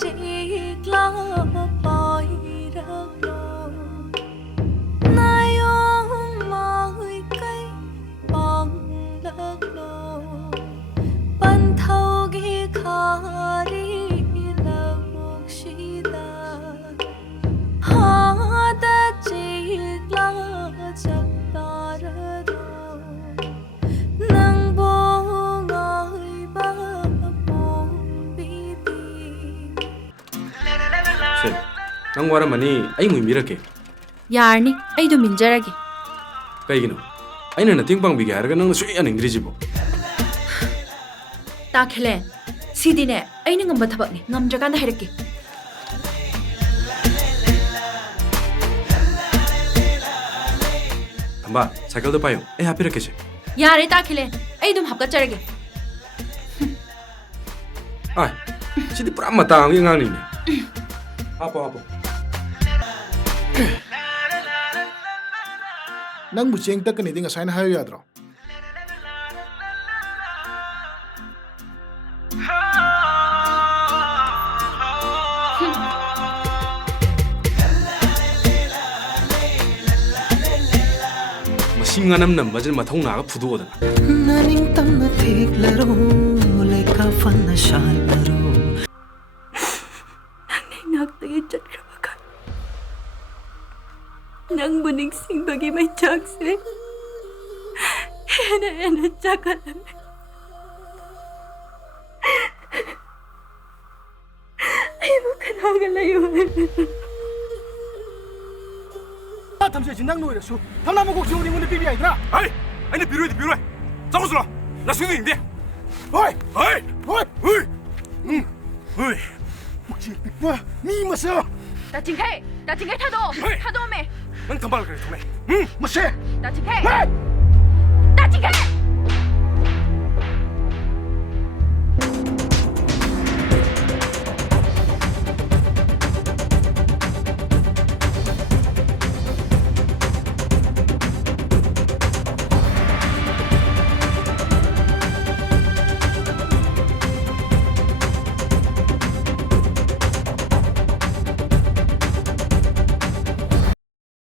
chỉ lo bồi rớt đồ nay ôm mọi cây bóng lợt đồ ban thâu ghi khó đi là một sĩ ta họ đã chỉ lo chắc ta ra đồ nâng bố ngồi bơ bố bi bi ꯅꯪ ꯋꯥꯔꯝꯃꯅꯤ ꯑꯩ ꯃꯨꯏ ꯃꯤꯔꯛꯀꯦ ꯌꯥꯔꯅꯤ ꯑꯩꯗꯣ ꯃꯤꯟꯖꯔꯒꯦ ꯀꯩꯒꯤꯅꯣ ꯑꯩꯅ ꯃꯇꯦꯡ ꯄꯥꯡꯕꯤꯒꯦ ꯍꯥꯏꯔꯒ ꯅꯪꯅ ꯁꯨꯛꯌꯥ ꯌꯥꯅꯤꯡꯗ꯭ꯔꯤꯁꯤꯕꯣ ꯇꯥꯈꯤꯂꯦ ꯁꯤꯗꯤꯅꯦ ꯑꯩꯅ ꯉꯝꯕ ꯊꯕꯛꯅꯤ ꯉꯝꯗ꯭ꯔꯀꯥꯟꯗ ꯍꯥꯏꯔꯛꯀꯦ ꯊꯝꯕꯥ ꯁꯥꯏꯀꯜꯗꯣ ꯄꯥꯏꯌꯨ ꯑꯩ ꯍꯥꯞꯄꯤꯔꯛꯀꯦꯁꯦ ꯌꯥꯔꯦ ꯇꯥꯈꯤꯂꯦ ꯑꯩ ꯑꯗꯨꯝ ꯍꯥꯞꯀꯠꯆꯔꯒꯦ ꯑꯥꯏ ꯁꯤꯗꯤ ꯄꯨꯔꯥ ꯃꯇꯥ ꯑꯃꯒꯤ ꯑꯉꯥꯡꯅꯤꯅꯦ ꯍꯥꯞꯄꯣ ꯍꯥꯞꯄꯣ ꯅꯪꯕꯨ ꯆꯦꯡ ꯇꯛꯀꯅꯤꯗꯤ ꯉꯁꯥꯏꯅ ꯍꯥꯏꯌꯨ ꯌꯥꯗ꯭ꯔꯣ? ꯃꯁꯤ ꯉꯥꯅꯝ ꯅꯝꯕꯁꯤꯅ ꯃꯊꯧ ꯅꯥꯒ ꯐꯨꯗꯣꯛꯑꯣꯗꯅ 나닝땀나 픽라로 레카 판나 샬라로 ꯉꯥꯛꯇꯒꯤ ꯆꯠꯈ꯭ꯔꯕꯒ ꯅꯪꯕꯨ ꯅꯤꯡꯁꯤꯡꯕꯒꯤ ꯃꯩꯆꯥꯛꯁꯦ ꯍꯦꯟꯅ ꯍꯦꯟꯅ ꯆꯥꯛꯈꯠꯂꯝꯃꯦ ꯑꯩꯕꯨ ꯀꯅꯥꯒ ꯂꯩꯌꯨ ꯍꯥꯏꯕꯅꯣ ꯊꯝꯆꯦꯠꯁꯤ ꯅꯪ ꯂꯣꯏꯔꯁꯨ ꯊꯝꯅꯥ ꯃꯀꯣꯛꯁꯤ ꯑꯩꯉꯣꯟꯗ ꯄꯤꯕ ꯌꯥꯏꯗ꯭ꯔꯥ? ꯑꯩ ꯑꯩꯅ ꯄꯤꯔꯣꯏꯗꯤ ꯄꯤꯔꯣꯏ ꯆꯪꯉꯨꯁꯨ ꯂꯥꯎ ꯅꯁꯨꯅꯤꯡꯗꯦ ꯍꯣꯏ ꯍꯣꯏ ꯍꯣꯏ ꯍꯣꯏ ꯍꯣꯏ ꯃꯆꯦ ꯄꯤꯛꯄ ꯃꯤ ꯃꯆꯥ ꯇꯥꯆꯤꯡꯈꯩ ꯊꯥꯗꯣꯛꯑꯣ ꯊꯥꯗꯣꯛꯑꯝꯃꯦ ꯅꯪ ꯊꯝꯕꯥꯜ ꯀꯔꯤ ꯊꯣꯛꯂꯛꯑꯦ ꯃꯁꯦ ꯇꯥꯆꯤꯡꯈꯩ ꯍꯣꯏ